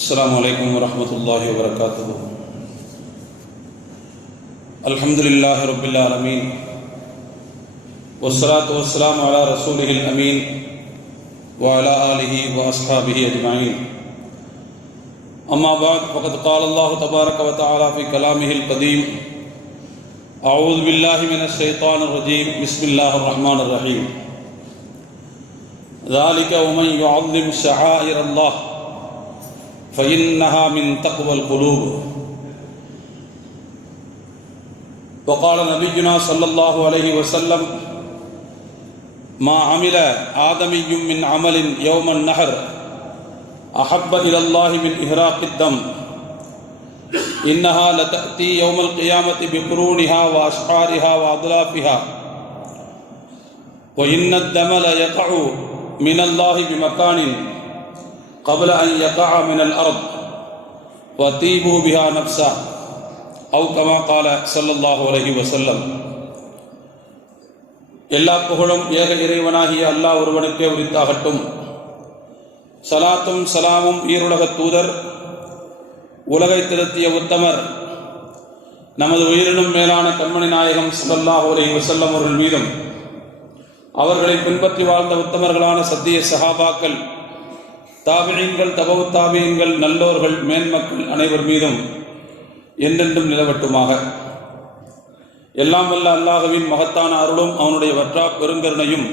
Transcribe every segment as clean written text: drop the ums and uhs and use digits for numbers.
السلام عليكم ورحمة الله وبركاته. الحمد لله رب العالمين والصلاة والسلام على رسوله الأمين وعلى آله وأصحابه أجمعين. أما بعد فقد قال الله تبارك وتعالى في كلامه القديم: أعوذ بالله من الشيطان الرجيم بسم الله الرحمن الرحيم. ذلك ومن يعظم شعائر الله فإنها من تقوى القلوب. وقال نبينا صلى الله عليه وسلم: ما عمل آدمي من عمل يوم النحر أحب إلى الله من إهراق الدم إنها لتأتي يوم القيامة بقرونها وأشعارها وأضلافها وإن الدم ليقع من الله بمكان قبل أن يقع من الأرض وطيبوا بها نفسا أو كما قال صلى الله عليه وسلم. எல்லா புகழும் ஏக இறைவனாகிய அல்லாஹ் ஒருவனுக்கே உரித்தாகட்டும். சலாத்தும் சலாமும் ஈருலக தூதர், உலகை திருத்திய உத்தமர், நமது உயிரினும் மேலான கண்மணி நாயகம் ஸல்லல்லாஹு அலைஹி வஸல்லம் அவர்கள் மீதும், அவர்களை பின்பற்றி வாழ்ந்த உத்தமர்களான சத்திய சஹாபாக்கள், தாபிஈன்கள், தபவு தாபிஈன்கள், நல்லோர்கள், மேன்மக்கள் அனைவர் மீதும் என்றென்றும் நிலவட்டுமாக. எல்லாம் வல்ல அல்லாஹ்வின் மகத்தான அருளும் அவனுடைய வற்றா பெருங்கருணையும்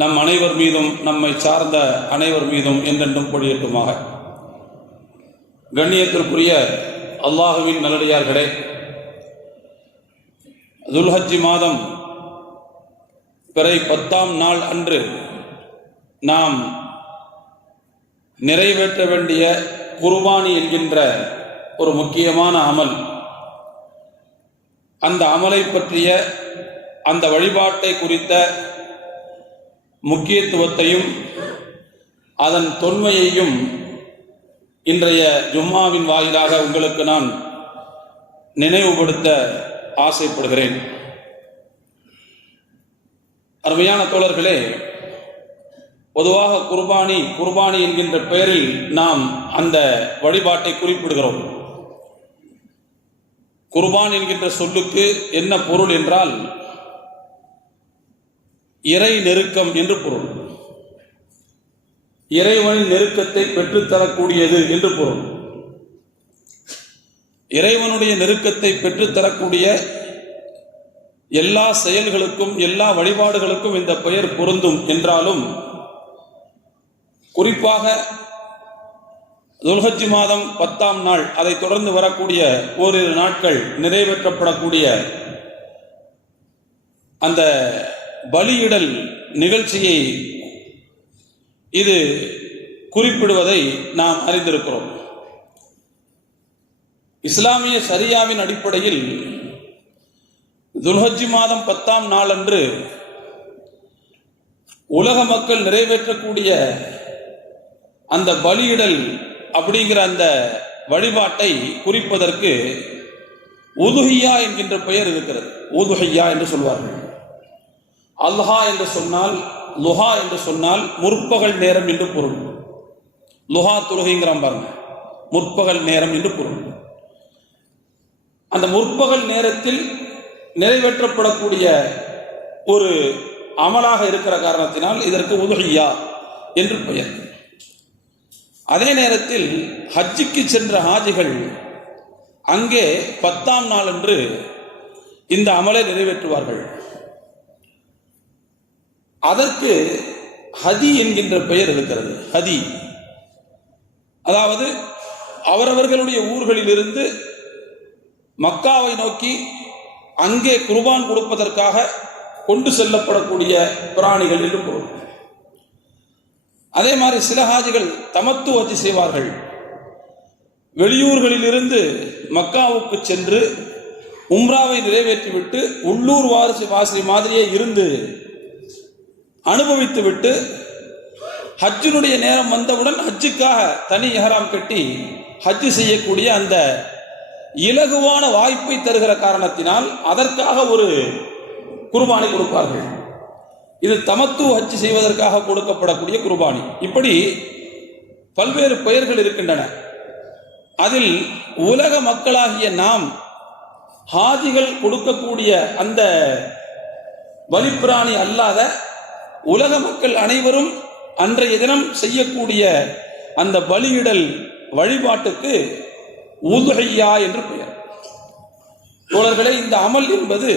நம் அனைவர் மீதும், நம்மை சார்ந்த அனைவர் மீதும் என்றென்றும் பொழியட்டுமாக. கண்ணியத்திற்குரிய அல்லாஹ்வின் நல்லடியார்களே, துல்ஹஜ் மாதம் பிறை 10ஆம் நாள் அன்று நாம் நிறைவேற்ற வேண்டிய குர்பானி என்கின்ற ஒரு முக்கியமான அமல், அந்த அமலை பற்றிய, அந்த வழிபாட்டை குறித்த முக்கியத்துவத்தையும் அதன் தொன்மையையும் இன்றைய ஜும்மாவின் வாயிலாக உங்களுக்கு நான் நினைவுபடுத்த ஆசைப்படுகிறேன். அருமையான தோழர்களே, பொதுவாக குர்பானி என்கின்ற பெயரில் நாம் அந்த வழிபாட்டை குறிப்பிடுகிறோம். குர்பான் என்கின்ற சொல்லுக்கு என்ன பொருள் என்றால், இறை நெருக்கம் என்று பொருள். இறைவனின் நெருக்கத்தை பெற்றுத்தரக்கூடியது என்று பொருள். இறைவனுடைய நெருக்கத்தை பெற்றுத்தரக்கூடிய எல்லா செயல்களுக்கும், எல்லா வழிபாடுகளுக்கும் இந்த பெயர் பொருந்தும் என்றாலும், குறிப்பாக துல்ஹஜ் மாதம் 10ஆம் நாள், அதை தொடர்ந்து வரக்கூடிய ஓரிரு நாட்கள் நிறைவேற்றப்படக்கூடிய அந்த பலியிடல் நிகழ்ச்சியை இது குறிப்பிடுவதை நாம் அறிந்திருக்கிறோம். இஸ்லாமிய ஷரியாவின் அடிப்படையில் துல்ஹஜ் மாதம் 10ஆம் நாள் அன்று உலக மக்கள் நிறைவேற்றக்கூடிய அந்த பலியிடல் அப்படிங்கிற அந்த வழிபாட்டை குறிப்பதற்கு உதுஹியா என்கின்ற பெயர் இருக்கிறது. உதுஹியா என்று சொல்வார்கள். அல்ஹா என்று சொன்னால், லுஹா என்று சொன்னால் முற்பகல் நேரம் என்று பொருள். லுஹா தொழுகைங்கிறான் பாருங்க, முற்பகல் நேரம் என்று பொருள். அந்த முற்பகல் நேரத்தில் நிறைவேற்றப்படக்கூடிய ஒரு அமலாக இருக்கிற காரணத்தினால் இதற்கு உதுஹியா என்று பெயர். அதே நேரத்தில் ஹஜ்ஜுக்கு சென்ற ஹாஜிகள் அங்கே 10ஆம் நாள் அன்று இந்த அமலை நிறைவேற்றுவார்கள். அதற்கு ஹதி என்கின்ற பெயர் இருக்கிறது. ஹதி, அதாவது அவரவர்களுடைய ஊர்களிலிருந்து மக்காவை நோக்கி அங்கே குர்பான் கொடுப்பதற்காக கொண்டு செல்லப்படக்கூடிய பிராணிகள் என்று பொருள். அதே மாதிரி சில ஹாஜிகள் தமத்து ஹஜ் செய்வார்கள். வெளியூர்களில் இருந்து மக்காவுக்கு சென்று உம்ராவை நிறைவேற்றிவிட்டு உள்ளூர் வாசி மாதிரியே இருந்து அனுபவித்துவிட்டு ஹஜ்ஜினுடைய நேரம் வந்தவுடன் ஹஜ்ஜுக்காக தனி இஹ்ராம் கட்டி ஹஜ் செய்யக்கூடிய அந்த இலகுவான வாய்ப்பை தருகிற காரணத்தினால் அதற்காக ஒரு குர்பானை கொடுப்பார்கள். இது தமத்து ஹஜ் செய்வதற்காக கொடுக்கப்படக்கூடிய குர்பானி. இப்படி பல்வேறு பெயர்கள் இருக்கின்றன. அதில் உலக மக்களாகிய நாம் ஹாஜிகள் கொடுக்கக்கூடிய அந்த பலிப்பிராணி அல்லாத உலக மக்கள் அனைவரும் அன்றைய தினம் செய்யக்கூடிய அந்த பலியிடல் வழிபாட்டுக்கு உதுஹியா என்று பெயர். தோழர்களே, இந்த அமல் என்பது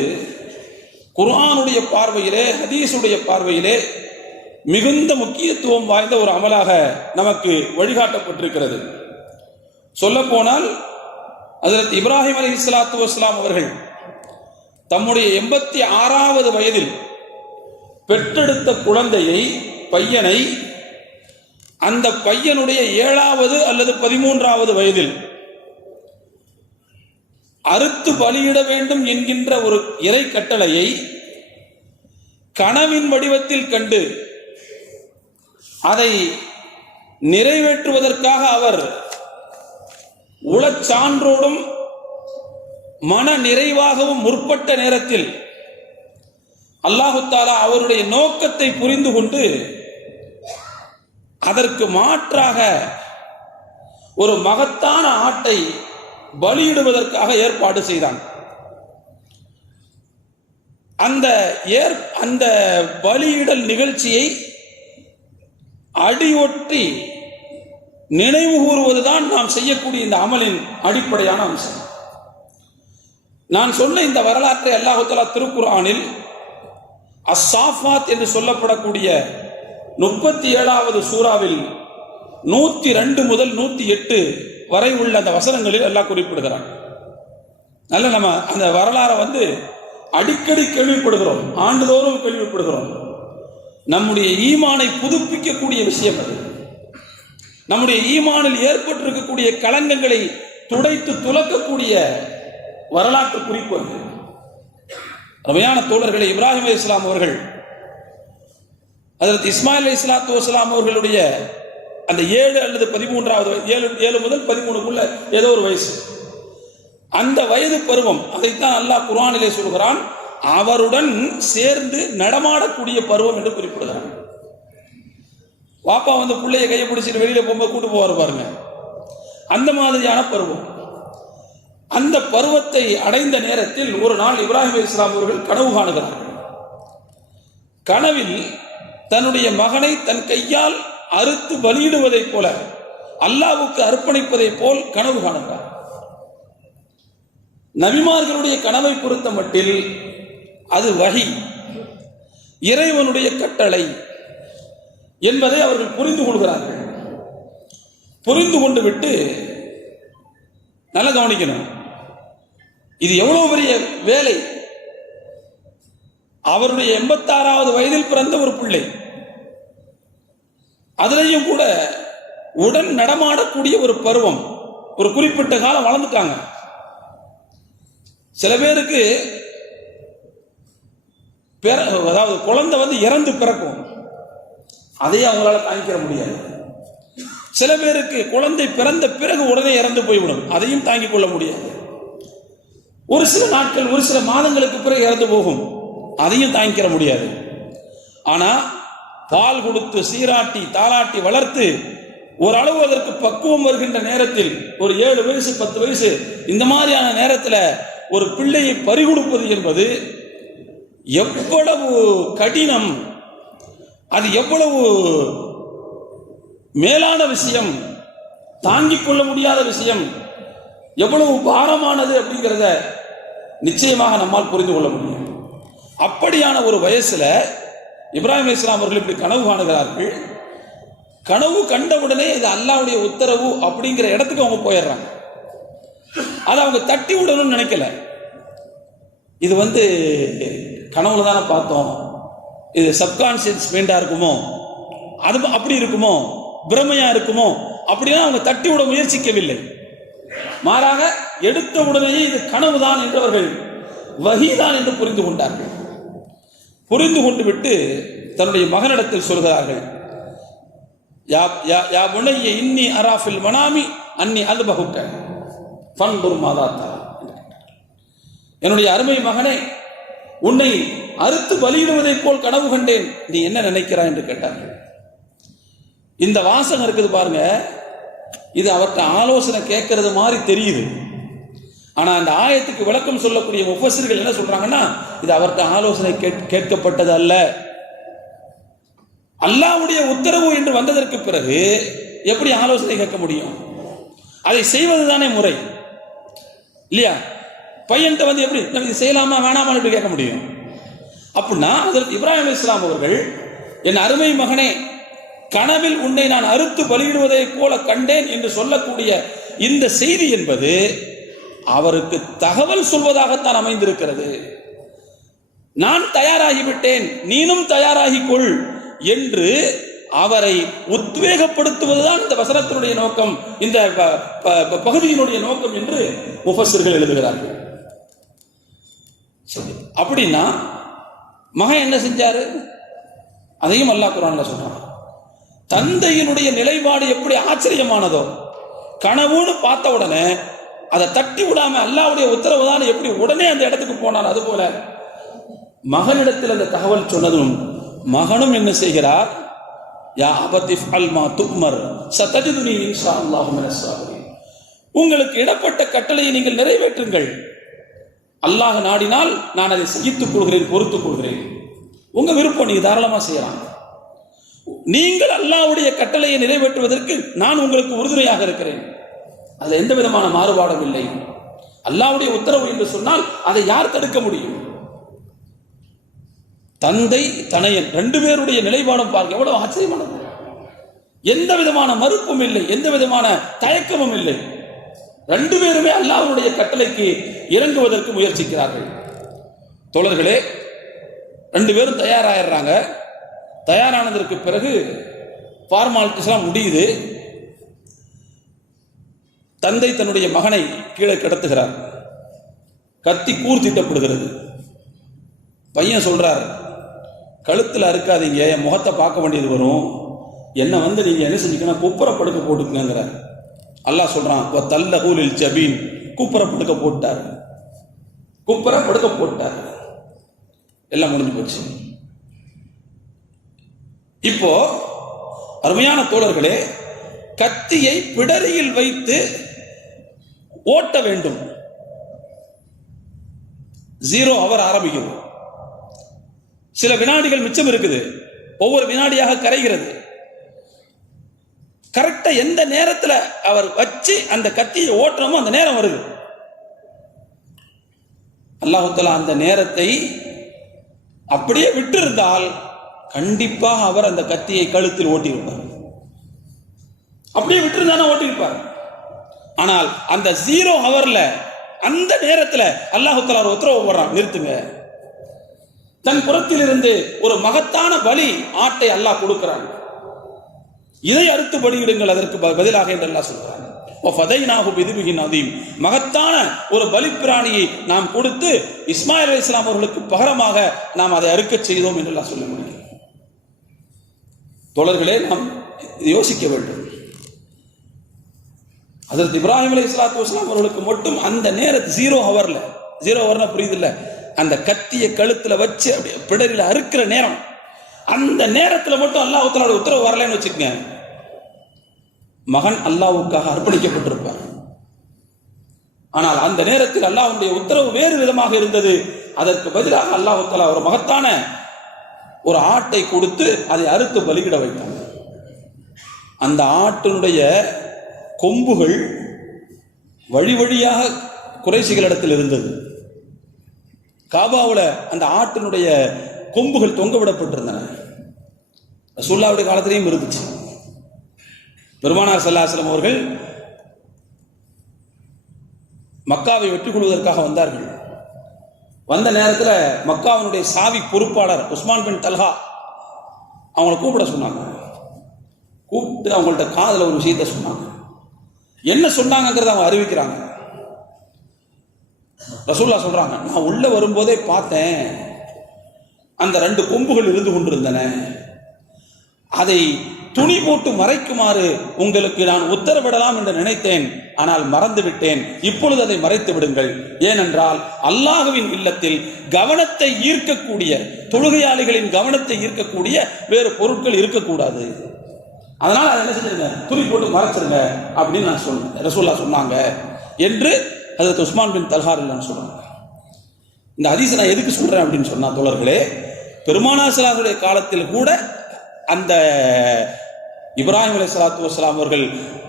குர்ஆனுடைய பார்வையிலே, ஹதீஸுடைய பார்வையிலே மிகுந்த முக்கியத்துவம் வாய்ந்த ஒரு அமலாக நமக்கு வழிகாட்டப்பட்டிருக்கிறது. சொல்ல போனால் ஹஜ்ரத் இப்ராஹிம் அலைஹிஸ்ஸலாத்து வஸ்ஸலாம் அவர்கள் தம்முடைய 86வது வயதில் பெற்றெடுத்த குழந்தையை, பையனை, அந்த பையனுடைய 7வது அல்லது 13வது வயதில் அறுத்து பலியிட வேண்டும் என்கின்ற ஒரு இறை கட்டளையை கனவின் வடிவத்தில் கண்டு அதை நிறைவேற்றுவதற்காக அவர் உளச்சான்றோடும் மன நிறைவாகவும் முற்பட்ட நேரத்தில் அல்லாஹு தஆலா அவருடைய நோக்கத்தை புரிந்து கொண்டு அதற்கு மாற்றாக ஒரு மகத்தான ஆட்டை பலியிடுவதற்காக ஏற்பாடு செய்தான். அந்த பலியிடல் நிகழ்ச்சியை அடியொற்றி நினைவு கூறுவதுதான் நாம் செய்யக்கூடிய இந்த அமலின் அடிப்படையான அம்சம். நான் சொன்ன இந்த வரலாற்றை அல்லாஹ் தஆலா திருக்குர்ஆனில் அஸ்-சாஃபாத் என்று சொல்லப்படக்கூடிய 37வது சூறாவில் 102 முதல் 108 வரை உள்ள அந்த வசனங்களில் அல்லாஹ் குறிப்பிடுகிறான். நல்ல நம்ம அந்த வரலாறை அடிக்கடி கேள்விப்படுகிறோம், ஆண்டுதோறும் கேள்விப்படுகிறோம். நம்முடைய ஈமானை புதுப்பிக்கக்கூடிய விஷயம் அது. நம்முடைய ஈமானில் ஏற்பட்டிருக்கக்கூடிய களங்கங்களை துடைத்து துலக்கக்கூடிய வரலாற்று குறிப்பு அது. அருமையான தோழர்களே, இப்ராஹிம் அலைஹிஸ்ஸலாம் அவர்கள் ஹஜ்ரத் இஸ்மாயில் அலைஹிஸ்ஸலாத்து வஸ்ஸலாம் அவர்களுடைய அந்த 7 அல்லது 13வது 7 முதல் 13க்குள்ள ஏதோ ஒரு வயசு, அந்த வயது பருவம், அதைத்தான் அல்லாஹ் குர்ஆனிலே சொல்கிறான், அவருடன் சேர்ந்து நடமாடக்கூடிய பருவம் என்று குறிப்பிடுகிறான். வாப்பா பிள்ளைய கையை பிடிச்சிட்டு வெளியில போகும்போது கூட்டு போவார் பாருங்க, அந்த மாதிரியான பருவம். அந்த பருவத்தை அடைந்த நேரத்தில் ஒரு நாள் இப்ராஹிம் அலைஹிஸ்ஸலாம் அவர்கள் கனவு காணுகிறார்கள். கனவில் தன்னுடைய மகனை தன் கையால் அறுத்து பலியிடுவதைப் போல, அல்லாஹ்வுக்கு அர்ப்பணிப்பதை போல் கனவு காணுகிறார். நபிமார்களுடைய கனவை பொறுத்த மட்டில் அது வஹி, இறைவனுடைய கட்டளை என்பதை அவர்கள் புரிந்து கொள்கிறார்கள். புரிந்து கொண்டு விட்டு, நல்லா கவனிக்கணும், இது எவ்வளவு பெரிய வேலை. அவருடைய 86வது வயதில் பிறந்த ஒரு பிள்ளை, அதிலையும் கூட உடன் நடமாடக்கூடிய ஒரு பருவம், ஒரு குறிப்பிட்ட காலம் வளர்ந்துட்டாங்க. சில பேருக்கு அதாவது குழந்தை இறந்து பிறக்கும், அதையே அவங்களால தாங்கிக்க முடியாது. சில பேருக்கு குழந்தை பிறந்த பிறகு உடனே இறந்து போய்விடும், அதையும் தாங்கிக் கொள்ள முடியாது. ஒரு சில நாட்கள், ஒரு சில மாதங்களுக்கு பிறகு இறந்து போகும், அதையும் தாங்கிக்க முடியாது. ஆனா பால் கொடுத்து சீராட்டி தாளாட்டி வளர்த்து ஓரளவு அதற்கு பக்குவம் வருகின்ற நேரத்தில், ஒரு 7 வயசு 10 வயசு இந்த மாதிரியான நேரத்தில் ஒரு பிள்ளையை பறிகொடுப்பது என்பது எவ்வளவு கடினம், அது எவ்வளவு மேலான விஷயம், தாங்கிக் கொள்ள முடியாத விஷயம், எவ்வளவு பாரமானது அப்படிங்கிறத நிச்சயமாக நம்மால் புரிந்து கொள்ள முடியும். அப்படியான ஒரு வயசுல இப்ராஹிம் அலைஹிஸ்ஸலாம் அவர்கள் இப்படி கனவு காணுகிறார்கள். கனவு கண்டவுடனே இது அல்லாஹ்வுடைய உத்தரவு அப்படிங்கிற இடத்துக்கு அவங்க போயிடுறாங்க. அதை அவங்க தட்டி விடணும்னு நினைக்கல. இது கனவுல தானே பார்த்தோம், இது சப்கான்சியஸ் மைண்டா இருக்குமோ, அது அப்படி இருக்குமோ, பிரமையா இருக்குமோ அப்படின்னா அவங்க தட்டி விட முயற்சிக்கவில்லை. மாறாக எடுத்த உடனேயே இது கனவுதான் என்று அவர்கள் வஹீதான் என்று புரிந்து கொண்டார்கள். புரிந்து கொண்டு விட்டு தன்னுடைய மகனிடத்தில் சொல்கிறார்கள், யா புனைய இன்னி அராஃபில் மனாமி அன்னி அல்பஹுக்க ஃபன்துர் மாதா தரா. என்னுடைய அருமை மகனே, உன்னை அறுத்து பலியிடுவதைப் போல் கனவு கண்டேன், நீ என்ன நினைக்கிறாய் என்று கேட்டார்கள். இந்த வாசகம் இருக்குது பாருங்க, இது அவர்கிட்ட ஆலோசனை கேட்கறது மாதிரி தெரியுது. ஆனா அந்த ஆயத்துக்கு விளக்கம் சொல்லக்கூடிய முஃபஸ்ஸிர்கள் என்ன சொல்றாங்கன்னா, இது அவர்கிட்ட ஆலோசனை கேட்கப்பட்டது அல்ல. அல்லாஹ்வுடைய உத்தரவு என்று வந்ததற்கு பிறகு எப்படி ஆலோசனை கேட்க முடியும்? அதை செய்வதுதானே முறை இல்லையா? பையன்கிட்ட வந்து எப்படி இது செய்யலாமா வேணாமா எப்படி கேட்க முடியும்? அப்படின்னா அதற்கு இப்ராஹிம் அலைஹிஸ்ஸலாம் அவர்கள், என் அருமை மகனே, கனவில் உன்னை நான் அறுத்து பலியிடுவதை போல கண்டேன் என்று சொல்லக்கூடிய இந்த செய்தி என்பது அவருக்கு தகவல் சொல்வதாகத்தான் அமைந்திருக்கிறது. நான் தயாராகிவிட்டேன், நீனும் தயாராகிக்கொள் என்று அவரை உத்வேகப்படுத்துவதுதான் இந்த வசனத்தினுடைய நோக்கம், இந்த பகுதியினுடைய நோக்கம் என்று முஃபஸ்ஸிர்கள் எழுதுகிறார்கள். அப்படின்னா மகன் என்ன செஞ்சாரு? அதையும் அல்லாஹ் குர்ஆன்ல சொல்றான். தந்தையினுடைய நிலைப்பாடு எப்படி ஆச்சரியமானதோ, கனவுன்னு பார்த்த உடனே அதை தட்டி விடாம அல்லாஹ்வுடைய உத்தரவு தான் எப்படி உடனே அந்த இடத்துக்கு போனார், அது போல மகனிடத்தில் அந்த தகவல் சொன்னதும் மகனும் என்ன செய்கிறார்? யா அபதி ஃஅல் மா துமர் சதஜிதுனி இன்ஷா அல்லாஹ் மினஸ் ஸாபிரீன். உங்களுக்கு இடப்பட்ட கட்டளையை நீங்கள் நிறைவேற்றுங்கள், அல்லாஹ் நாடினால் நான் அதை சகித்துக் கொள்கிறேன், பொறுத்துக் கொள்கிறேன். உங்க விருப்பம், நீங்க தாராளமா செய்யலாம். நீங்கள் அல்லாஹ்வுடைய கட்டளையை நிறைவேற்றுவதற்கு நான் உங்களுக்கு உறுதுணையாக இருக்கிறேன். அதுல எந்த விதமான மாறுபாடும் இல்லை. அல்லாஹ்வுடைய உத்தரவு என்று சொன்னால் அதை யார் தடுக்க முடியும்? தந்தை தனையன் ரெண்டு பேருடைய நிலைப்பாடும் பார்க்க எவ்வளவு ஆச்சரியமானது. எந்த விதமான மறுப்பும் இல்லை, எந்த விதமான தயக்கமும் இல்லை. ரெண்டு பேருமே அல்லாஹ்வுடைய கட்டளைக்கு இறங்குவதற்கு முயற்சிக்கிறார்கள். தோழர்களே, ரெண்டு பேரும் தயாராயிடுறாங்க. தயாரானதற்கு பிறகு ஃபார்மாலிட்டிஸ் எல்லாம் முடியுது. தந்தை தன்னுடைய மகனை கீழே கிடத்துகிறார். கத்தி கூர்த்திட்டப்படுகிறது. பையன் சொல்றார், கழுத்தில் அறுக்காதீங்க, என் முகத்தை பார்க்க வேண்டியது வரும், என்ன வந்து நீங்க என்ன செஞ்சுக்கணும், குப்புற படுக்க போட்டுக்கிறார். அல்லாஹ் சொல்றான், தல்லஹூலில் ஜபீன், குப்புற படுக்க போட்டார், குப்புற படுக்க போட்டார். எல்லாம் முடிஞ்சு போச்சு. இப்போ அருமையான தோழர்களே, கத்தியை பிடரியில் வைத்து ஓட்ட வேண்டும். 0 ஹவர் ஆரம்பிக்கிறது. சில வினாடிகள் மிச்சம் இருக்குது, ஒவ்வொரு வினாடியாக கரைகிறது. கரெக்டா எந்த நேரத்தில் அவர் வச்சு அந்த கத்தியை ஓட்டணுமோ அந்த நேரம் வருது. அல்லாஹ் தஆலா அந்த நேரத்தை அப்படியே விட்டு இருந்தால் கண்டிப்பாக அவர் அந்த கத்தியை கழுத்தில் ஓட்டியிருப்பார். அப்படியே விட்டுருந்தானே ஓட்டியிருப்பார். ஆனால் அந்த 0 ஹவர்ல அந்த நேரத்தில் அல்லாஹ் தஆலா ஒரு உத்தரவு போடுறான், நிறுத்துங்க. தன் புறத்தில் இருந்து ஒரு மகத்தான பலி ஆட்டை அல்லாஹ் கொடுக்கிறான். இதை அறுத்து பலியிடுங்கள் அதற்கு பதிலாக என்று அல்லாஹ் சொல்கிறான். மகத்தான ஒரு பலிப்பிராணியை நாம் கொடுத்து இஸ்மாயில் அலைஹிஸ்ஸலாம் அவர்களுக்கு பகரமாக நாம் அதை அறுக்க செய்தோம் என்று அல்லாஹ் சொல்ல முடியும். தோழர்களே, நாம் யோசிக்க வேண்டும். ஹஜ்ரத் இப்ராஹிம் அலைஹிஸ்ஸலாத்து வஸலாம் அவர்களுக்கு மட்டும் அந்த நேரத்தில் 0 ஹவர்ல, 0 ஹவர்னா புரியுது இல்ல, அந்த கத்தியை கழுத்துல வச்சு அப்படியே பிடரில் அறுக்கிற நேரம், அந்த நேரத்தில் மட்டும் அல்லாஹ் தஆலா உத்தரவு வரலன்னு வச்சுக்கங்க, மகன் அல்லாஹ்வுக்காக அர்ப்பணிக்கப்பட்டிருப்பார். ஆனால் அந்த நேரத்தில் அல்லாஹ்வுடைய உத்தரவு வேறு விதமாக இருந்தது. அதற்கு பதிலாக அல்லாஹ் தஆலா ஒரு மகத்தான ஒரு ஆட்டை கொடுத்து அதை அறுத்து பலியிட வைத்தார். அந்த ஆட்டினுடைய கொம்புகள் வழி வழியாக குறைஷிகளிடத்தில் இருந்தது. காபாவுல அந்த ஆட்டினுடைய கொம்புகள் தொங்க விடப்பட்டிருந்தன. ரசூலுல்லாஹ்வுடைய காலத்திலேயும் இருந்துச்சு. பெருமானார் ஸல்லல்லாஹு அலைஹி வஸல்லம் அவர்கள் மக்காவை வெற்றி கொள்வதற்காக வந்தார்கள். வந்த நேரத்தில் மக்காவினுடைய சாவி பொறுப்பாளர் உஸ்மான் பின் தல்ஹா அவங்களை கூப்பிட சொன்னாங்க. கூப்பிட்டு அவங்கள்ட்ட காதில் ஒரு விஷயத்தை சொன்னாங்க. என்ன சொன்னாங்கிறத அவங்க அறிவிக்கிறாங்க. ரசூலுல்லாஹ் சொல்றாங்க, நான் உள்ள வரும்போதே பார்த்தேன், அந்த 2 கொம்புகள் இருந்து கொண்டிருந்தன. அதை துணி போட்டு மறைக்குமாறு உங்களுக்கு நான் உத்தரவிடலாம் என்று நினைத்தேன், ஆனால் மறந்து விட்டேன். இப்பொழுது அதை மறைத்து விடுங்கள். ஏனென்றால் அல்லாஹ்வின் இல்லத்தில் கவனத்தை ஈர்க்கக்கூடிய, தொழுகையாளிகளின் கவனத்தை ஈர்க்கக்கூடிய வேறு பொருட்கள் இருக்கக்கூடாது. அதனால அதை என்ன செஞ்சிருங்க, துணி போட்டு மறைச்சிருங்க அப்படின்னு நான் சொன்னேன், ரசூலுல்லாஹ் சொன்னாங்க என்று ஹஜ்ரத் உஸ்மான் பின் தல்ஹா ரலியல்லாஹு சொன்னாங்க. இந்த ஹதீஸை நான் எதுக்கு சொல்றேன் அப்படின்னு சொன்னா தோழர்களே, பெருமானார் ஸல்லல்லாஹு அலைஹி காலத்தில் கூட அந்த இப்ராஹிம் அலைஹிஸ்ஸலாத்து வஸ்ஸலாம் அவர்கள்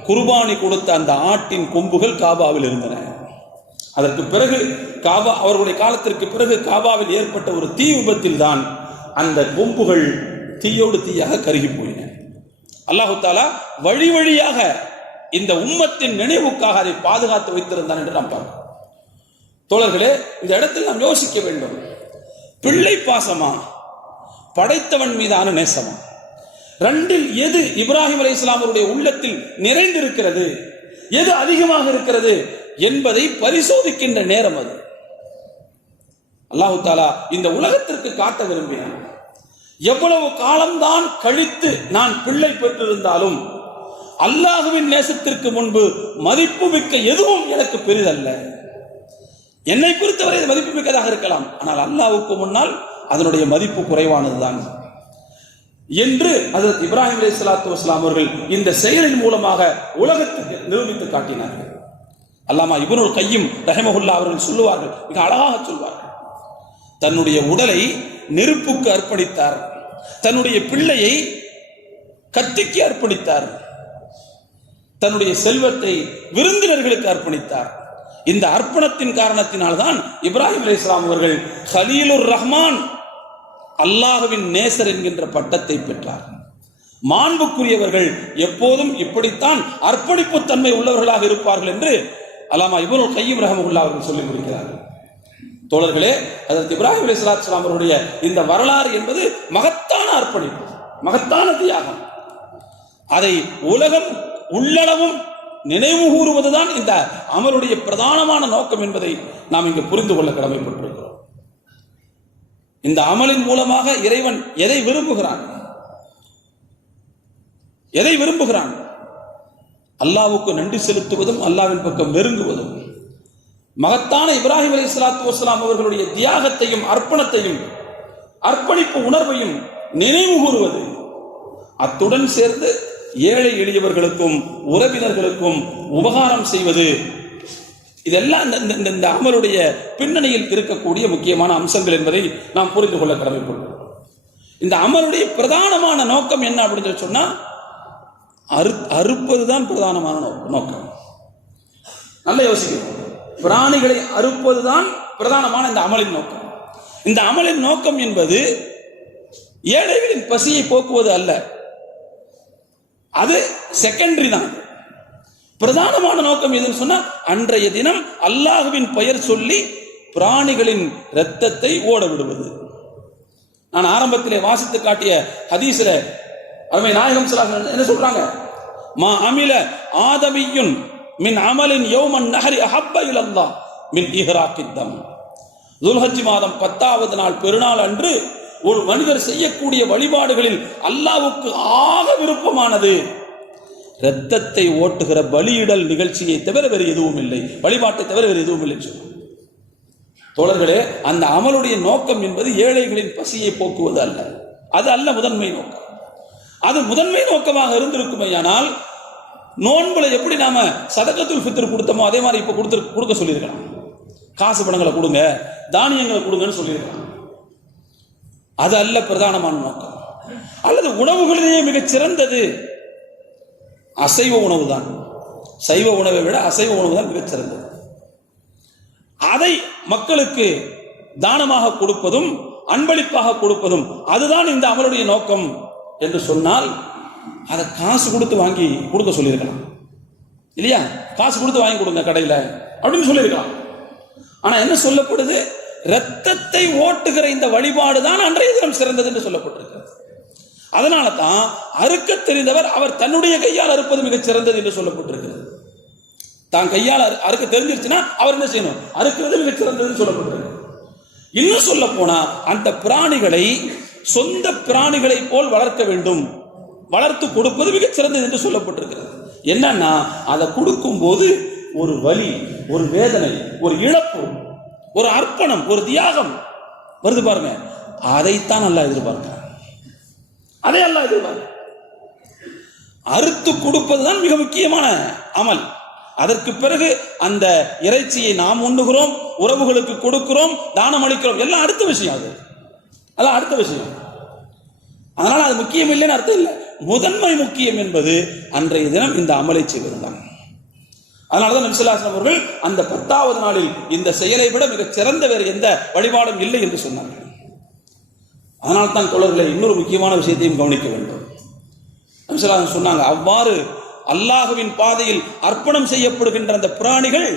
குர்பானி கொடுத்த அந்த ஆட்டின் கொம்புகள் காபாவில் இருந்தன. அதற்கு பிறகு காபா, அவர்களுடைய காலத்திற்கு பிறகு காபாவில் ஏற்பட்ட ஒரு தீ விபத்தில் தான் அந்த கொம்புகள் தீயோடு தீயாக கருகி போயின. அல்லாஹு தஆலா வழி வழியாக இந்த உம்மத்தின் நினைவுக்காக அதை பாதுகாத்து வைத்திருந்தான் என்று நாம் பார்க்கிறோம். தோழர்களே, இந்த இடத்தில் நாம் யோசிக்க வேண்டும், பிள்ளை பாசமா படைத்தவன் மீதான நேசமா, ரெண்டில் எது இப்ராஹிம் அலைஹிஸ்ஸலாம் அவருடைய உள்ளத்தில் நிறைந்திருக்கிறது, எது அதிகமாக இருக்கிறது என்பதை பரிசோதிக்கின்ற நேரம் அது. அல்லாஹு தஆலா இந்த உலகத்திற்கு காட்ட விரும்பினான், எவ்வளவு காலம்தான் கழித்து நான் பிள்ளை பெற்றிருந்தாலும் அல்லாஹுவின் நேசத்திற்கு முன்பு மதிப்பு மிக்க எதுவும் எனக்கு பெரிதல்ல. என்னை பொறுத்தவரை இது மதிப்பு மிக்கதாக இருக்கலாம், ஆனால் அல்லாஹ்வுக்கு முன்னால் அதனுடைய மதிப்பு குறைவானதுதான் என்று ஹஜ்ரத் இப்ராஹிம் அலைஹிஸ்ஸலாத்து வஸ்ஸலாம் அவர்கள் இந்த செயலின் மூலமாக உலகத்துக்கு நிரூபித்து காட்டினார்கள். அல்லாமா இப்னுல் கையிம் ரஹிமஹுல்லாஹ் அவர்கள் சொல்லுவார்கள், மிக அழகாக சொல்வார்கள், தன்னுடைய உடலை நெருப்புக்கு அர்ப்பணித்தார், தன்னுடைய பிள்ளையை கத்திக்கு அர்ப்பணித்தார், தன்னுடைய செல்வத்தை விருந்தினர்களுக்கு அர்ப்பணித்தார். இந்த அர்ப்பணத்தின் காரணத்தினால்தான் இப்ராஹிம் அலைஹிஸ்ஸலாம் அவர்கள் கலீலுர் ரஹ்மான், அல்லாஹ்வின் நேசர் என்கின்ற பட்டத்தை பெற்றார். மாண்புக்குரியவர்கள் எப்போதும் இப்படித்தான் அர்ப்பணிப்பு தன்மை உள்ளவர்களாக இருப்பார்கள் என்று அல்லாமா இப்னுல் கையிம் ரஹ்மத்துல்லாஹி அவர்கள் சொல்லி இருக்கிறார்கள். தோழர்களே, ஹஜ்ரத் இப்ராஹிம் அலைஹிஸ்ஸலாத்து வஸ்ஸலாம் அவருடைய இந்த வரலாறு என்பது மகத்தான அர்ப்பணிப்பு, மகத்தான தியாகம். அதை உலகம் உள்ளளவும் நினைவு கூறுவதுதான் இந்த அமலுடைய பிரதானமான நோக்கம் என்பதை நாம் இங்கு புரிந்து கொள்ள கடமைப்பட்டிருக்கிறோம். இந்த அமலின் மூலமாக இறைவன் எதை விரும்புகிறான், எதை விரும்புகிறான்? அல்லாஹ்வுக்கு நன்றி செலுத்துவதும் அல்லாஹ்வின் பக்கம் நெருங்குவதும். மகத்தான இப்ராஹிம் அலைஹிஸ்ஸலாத்து வஸ்ஸலாம் அவர்களுடைய தியாகத்தையும் அர்ப்பணத்தையும் அர்ப்பணிப்பு உணர்வையும் நினைவு கூறுவது, அத்துடன் சேர்ந்து ஏழை எளியவர்களுக்கும் உறவினர்களுக்கும் உபகாரம் செய்வது, இதெல்லாம் இந்த அமலுடைய பின்னணியில் இருக்கக்கூடிய முக்கியமான அம்சங்கள் என்பதை நாம் புரிந்து கொள்ள கடமைப்பட்டோம். இந்த அமலுடைய பிரதானமான நோக்கம் என்ன அப்படின்னு சொன்னா, அறுப்பதுதான் பிரதானமான நோக்கம். நல்ல யோசிக்கணும், பிராணிகளை அறுப்பதுதான் பிரதானமான இந்த அமலின் நோக்கம். இந்த அமலின் நோக்கம் என்பது ஏழைகளின் பசியை போக்குவது அல்ல, அது செகண்டரி தான். பிரதானமான நோக்கம் எதுன்னு சொன்னா, அன்றைய தினம் அல்லாஹ்வின் பெயர் சொல்லி பிராணிகளின் இரத்தத்தை ஓட விடுவது. நான் ஆரம்பத்திலே வாசித்து காட்டிய ஹதீஸ்ல அருமை நாயகம் ஸல்லல்லாஹு அலைஹி என்ன சொல்றாங்க, மா அமில ஆதமியுன் மின் அமலின் யௌமன் நஹரி அஹப்ப இலல்லாஹ் மின் இஹ்ராக்கித் தம். துல்ஹஜ் மாதம் 10வது நாள் பெருநாள் அன்று ஒரு மனிதர் செய்யக்கூடிய வழிபாடுகளில் அல்லாஹ்வுக்கு ஆக விருப்பமானது இரத்தத்தை ஓட்டுகிற பலியிடல் நிகழ்ச்சியை தவிர வேறு எதுவும் இல்லை, வழிபாட்டை தவிர வேறு எதுவும் இல்லை. தோழர்களே, அந்த அமலுடைய நோக்கம் என்பது ஏழைகளின் பசியை போக்குவது அல்ல, அது அல்ல முதன்மை நோக்கம். அது முதன்மை நோக்கமாக இருந்திருக்குமேயானால் நோன்புல எப்படி நாம சதகத்துல் ஃபித்ர் கொடுத்தோமோ அதே மாதிரி இப்ப கொடுக்க சொல்லியிருக்கலாம். காசு பணங்களை கொடுங்க, தானியங்களை கொடுங்கன்னு சொல்லியிருக்கலாம். அது அல்ல பிரதானமான நோக்கம். அல்லது உணவுகளிலேயே மிகச் சிறந்தது அசைவ உணவு தான், சைவ உணவை விட அசைவ உணவு தான் மிகச் சிறந்தது. அதை மக்களுக்கு தானமாக கொடுப்பதும் அன்பளிப்பாக கொடுப்பதும் அதுதான் இந்த அமலுடைய நோக்கம் என்று சொன்னால், அதை காசு கொடுத்து வாங்கி கொடுக்க சொல்லியிருக்கலாம் இல்லையா? காசு கொடுத்து வாங்கி கொடுங்க கடையில் அப்படின்னு சொல்லியிருக்கலாம். ஆனா என்ன சொல்லப்படுது, இரத்தத்தை ஓட்டுகிற இந்த வழிபாடு தான் அன்றைய தினம் சிறந்தது என்று சொல்லப்பட்டிருக்கிறது. அதனால தான் அறுக்க தெரிந்தவர் அவர் தன்னுடைய கையால் அறுப்பது மிகச் சிறந்தது என்று சொல்லப்பட்டிருக்கிறது. தான் கையால் அறுக்க தெரிஞ்சிருச்சுன்னா அவர் என்ன செய்யணும், அறுக்கிறது மிகச் சிறந்ததுன்னு சொல்லப்பட்டிருக்கு. இன்னும் சொல்ல போனா அந்த பிராணிகளை சொந்த பிராணிகளை போல் வளர்க்க வேண்டும், வளர்த்து கொடுப்பது மிகச் சிறந்தது என்று சொல்லப்பட்டிருக்கிறது. என்னன்னா, அதை கொடுக்கும் போது ஒரு வலி, ஒரு வேதனை, ஒரு இழப்பு, ஒரு அர்ப்பணம், ஒரு தியாகம் வருது பாருங்க. அதைத்தான் அல்லாஹ் எதிர்பார்க்கிறார். அதை அல்லாஹ் எதிர்பார்க்கிறார். அறுத்து கொடுப்பதுதான் மிக முக்கியமான அமல். அதற்கு பிறகு அந்த இறைச்சியை நாம் உண்ணுகிறோம், உறவுகளுக்கு கொடுக்கிறோம், தானம் அளிக்கிறோம், எல்லாம் அடுத்த விஷயம். அதான் அடுத்த விஷயம். அதனால அது முக்கியம் இல்லைன்னு அர்த்தம் இல்லை. முதன்மை முக்கியம் என்பது அன்றைய தினம் இந்த அமலை செய்வதுதான். அதனாலதான் நபி ஸல்லல்லாஹு அலைஹி வஸல்லம் அவர்கள் அந்த 10வது நாளில் இந்த செயலை விட மிகச் சிறந்த வேறு எந்த வழிபாடும் இல்லை என்று சொன்னார்கள். அதனால தான் தோழர்களை இன்னொரு முக்கியமான விஷயத்தையும் கவனிக்க வேண்டும். நபி ஸல்லல்லாஹு அலைஹி வஸல்லம் சொன்னாங்க, அவ்வாறு அல்லாஹ்வின் பாதையில் அர்ப்பணம் செய்யப்படுகின்ற அந்த பிராணிகள்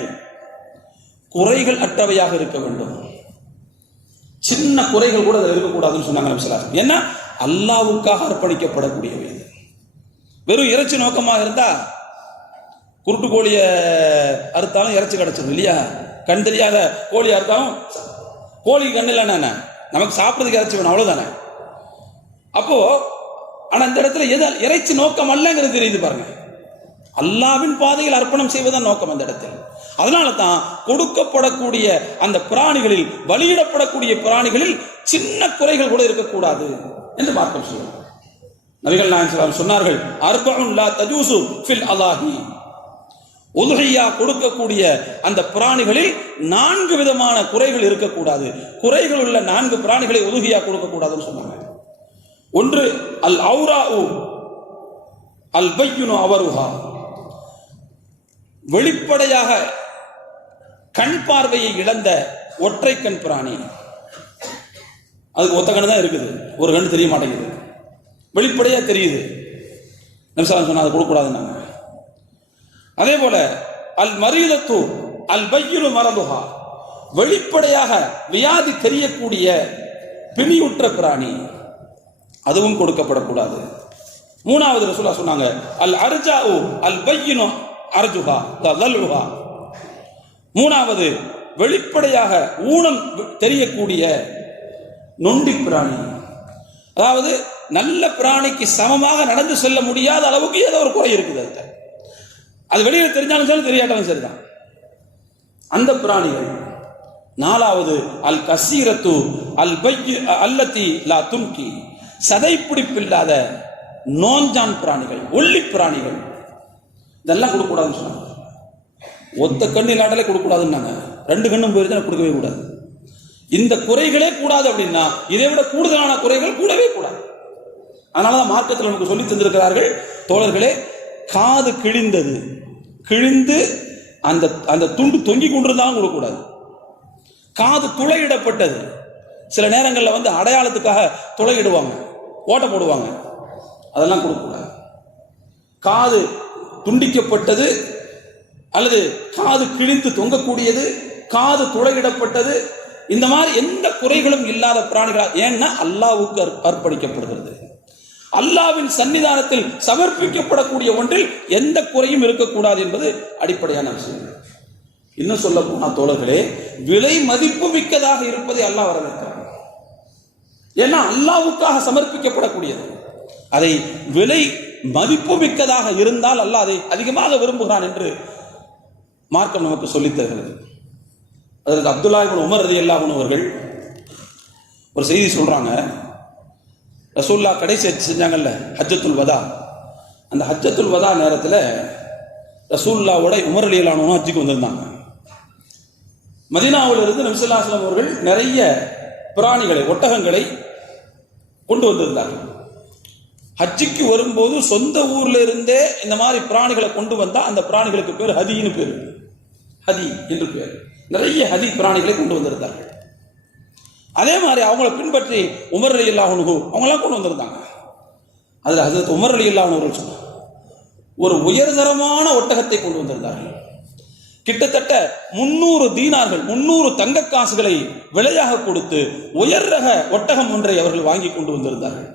குறைகள் அற்றவையாக இருக்க வேண்டும். சின்ன குறைகள் கூட அதில் இருக்கக்கூடாதுன்னு சொன்னாங்க நபி ஸல்லல்லாஹு அலைஹி வஸல்லம். ஏன்னா அல்லாஹ்வுக்காக அர்ப்பணிக்கப்படக்கூடியவை. வெறும் இறைச்சி நோக்கமாக இருந்தா குருட்டு கோழியை அறுத்தாலும் இறைச்சி கிடைச்சிடும் இல்லையா? கண் தெரியாத கோழி அறுத்தாலும் கோழி கண் இல்லைன்னா நமக்கு சாப்பிட்றதுக்கு இறைச்சி வேணும், அவ்வளவுதானே. அப்போ ஆனா இந்த இடத்துல எது இறைச்சி நோக்கம் அல்லங்கிறது தெரியுது பாருங்க. அல்லாஹ்வின் பாதையில் அர்ப்பணம் செய்வதுதான் நோக்கம் அந்த இடத்தில். அதனால தான் கொடுக்கப்படக்கூடிய அந்த பிராணிகளில், பலியிடப்படக்கூடிய பிராணிகளில் சின்ன குறைகள் கூட இருக்கக்கூடாது என்று மார்க்கம் சொல்லுவாங்க. நபிகள் நாயகம் ஸல்லல்லாஹு அலைஹி வஸல்லம் சொன்னார்கள், அர்பஉன் லா தஜூசு ஃபில் அலாஹி. உதுஹியா கொடுக்கக்கூடிய அந்த பிராணிகளில் 4 விதமான குறைகள் இருக்கக்கூடாது. குறைகள் உள்ள 4 பிராணிகளை உதுஹியா கொடுக்கக்கூடாதுன்னு சொன்னாங்க. ஒன்று அல் அவுராஉ அல் பையுனு அவருஹா, வெளிப்படையாக கண் பார்வையை இழந்த ஒற்றை கண் பிராணி. அதுக்கு ஒத்த கண்ணு தான் இருக்குது, ஒரு கண்ணு தெரிய மாட்டேங்குது, வெளிப்படையா தெரியுது. நபி ஸல்லல்லாஹு அலைஹி வஸல்லம் அதை கொடுக்கக்கூடாதுன்னாங்க. அதே போல அல் மரீதத்து அல் பையுனு மரதுஹா, வெளிப்படையாக வியாதி தெரியக்கூடிய பிணியுற்ற பிராணி, அதுவும் கொடுக்கப்படக்கூடாது. மூணாவது ரசூலுல்லாஹ் சொன்னாங்க, அல் அர்ஜாஉ அல் பையுனு அர்ஜுஹா தல்லுஹா, மூணாவது வெளிப்படையாக ஊனம் தெரியக்கூடிய நொண்டி பிராணி. அதாவது நல்ல பிராணிக்கு சமமாக நடந்து செல்ல முடியாத அளவுக்கு ஏதோ ஒரு குறை இருக்குது. அது வெளியில் தெரிஞ்சாலும் சரி, தெரியாட்டாலும் சரிதான், அந்த பிராணிகள். நாலாவது அல் கசீரத்து அல் பையு அல்லத்தி லா துன்கி, சதைப்பிடிப்பில்லாத நோஞ்சான் பிராணிகள், ஒல்லி பிராணிகள், இதெல்லாம் கொடுக்கக்கூடாதுன்னு சொன்னாங்க. ஒத்த கண்ணு இல்லாட்டாலே கொடுக்கக்கூடாதுன்னாங்க. 2 கண்ணும் போயிருந்தா கொடுக்கவே கூடாது. இந்த குறைகளே கூடாது அப்படின்னா இதை விட கூடுதலான குறைகள் கூடவே கூடாது. அதனாலதான் மார்க்கத்தில் நமக்கு சொல்லி தந்திருக்கிறார்கள் தோழர்களே, காது கிழிந்து அந்த அந்த துண்டு தொங்கி கொண்டிருந்தாலும் கொடுக்கக்கூடாது. காது துளையிடப்பட்டது, சில நேரங்களில் அடையாளத்துக்காக துளையிடுவாங்க, ஓட்ட போடுவாங்க, அதெல்லாம் கொடுக்கக்கூடாது. காது துண்டிக்கப்பட்டது அல்லது காது கிழிந்து தொங்கக்கூடியது, காது துளையிடப்பட்டது, இந்த மாதிரி எந்த குறைகளும் இல்லாத பிராணிகள். ஏன்னா அல்லாஹ்வுக்கு அர்ப்பணிக்கப்படுகிறது. அல்லாஹ்வின் சன்னிதானத்தில் சமர்ப்பிக்கப்படக்கூடிய ஒன்றில் எந்த குறையும் இருக்கக்கூடாது என்பது அடிப்படையான விஷயம். இன்னும் சொல்ல போனா தோழர்களே, விலை மதிப்பு மிக்கதாக இருப்பதை அல்லாஹ் வரவேற்கிறார். ஏன்னா அல்லாஹ்வுக்காக சமர்ப்பிக்கப்படக்கூடியது. அதை விலை மதிப்பு மிக்கதாக இருந்தால் அல்லாஹ் அதை அதிகமாக விரும்புகிறான் என்று மார்க்கம் நமக்கு சொல்லித் தருகிறது. அதற்கு அப்துல்லா இப்னு உமர் ரலியல்லாஹு அன்ஹு அவர்கள் ஒரு செய்தி சொல்றாங்க. ரசூலுல்லாஹ் கடைசி செஞ்சாங்கல்ல ஹஜ்ஜத்துல் வதா, அந்த ஹஜ்ஜத்துல் வதா நேரத்தில் ரசூலுல்லாஹ்வோட உமர் ரலியல்லாஹு அன்ஹு ஹஜ்ஜுக்கு வந்திருந்தாங்க. மதீனாவிலிருந்து நபி ஸல்லல்லாஹு அலைஹி வஸல்லம் அவர்கள் நிறைய பிராணிகளை, ஒட்டகங்களை கொண்டு வந்திருந்தார்கள். ஹஜ்ஜுக்கு வரும்போது சொந்த ஊர்ல இருந்தே இந்த மாதிரி பிராணிகளை கொண்டு வந்தா அந்த பிராணிகளுக்கு பேர் ஹதின்னு பேர், ஹதி என்று பேர். நிறைய ஹதி பிராணிகளை கொண்டு வந்திருந்தார்கள். அதே மாதிரி அவங்களை பின்பற்றி உமர் ரலியல்லாஹு அன்ஹு அவங்களாம் கொண்டு வந்திருந்தாங்க. அதில் ஹஜ்ரத் உமர் ரலியல்லாஹு அன்ஹு அவர்கள் சொன்னாங்க, ஒரு உயர்தரமான ஒட்டகத்தை கொண்டு வந்திருந்தார்கள். கிட்டத்தட்ட 300 தீனார்கள், 300 தங்க காசுகளை விலையாக கொடுத்து உயர் ரக ஒட்டகம் ஒன்றை அவர்கள் வாங்கி கொண்டு வந்திருந்தார்கள்.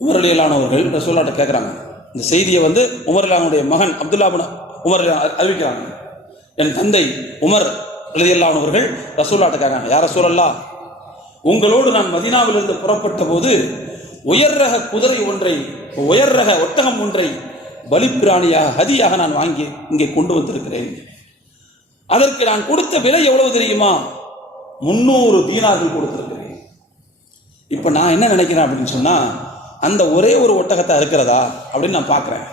உமர் ரலியல்லாஹு அன்ஹு அவர்கள் ரசூலுல்லாஹ்ட்ட கேட்குறாங்க. இந்த செய்தியை உமர் ரலியல்லாஹுடைய மகன் அப்துல்லா இப்னு உமர் அறிவிக்கிறாங்க. என் தந்தை உமர் ரலியல்லாஹு அன்ஹு அவர்கள் ரசூலுல்லாஹ்ட்ட கேட்குறாங்க, யா ரசூலல்லாஹ், உங்களோடு நான் மதீனாவிலிருந்து புறப்பட்ட போது உயர் ரக குதிரை ஒன்றை, உயர் ரக ஒட்டகம் ஒன்றை பலிப்பிராணியாக ஹதியாக நான் வாங்கி இங்கே கொண்டு வந்திருக்கிறேன். அதற்கு நான் கொடுத்த விலை எவ்வளவு தெரியுமா? 300 தீனார்கள் கொடுத்திருக்கிறேன். இப்ப நான் என்ன நினைக்கிறேன் அப்படின்னு சொன்னா, அந்த ஒரே ஒரு ஒட்டகத்தை இருக்கிறதா அப்படின்னு நான் பார்க்குறேன்.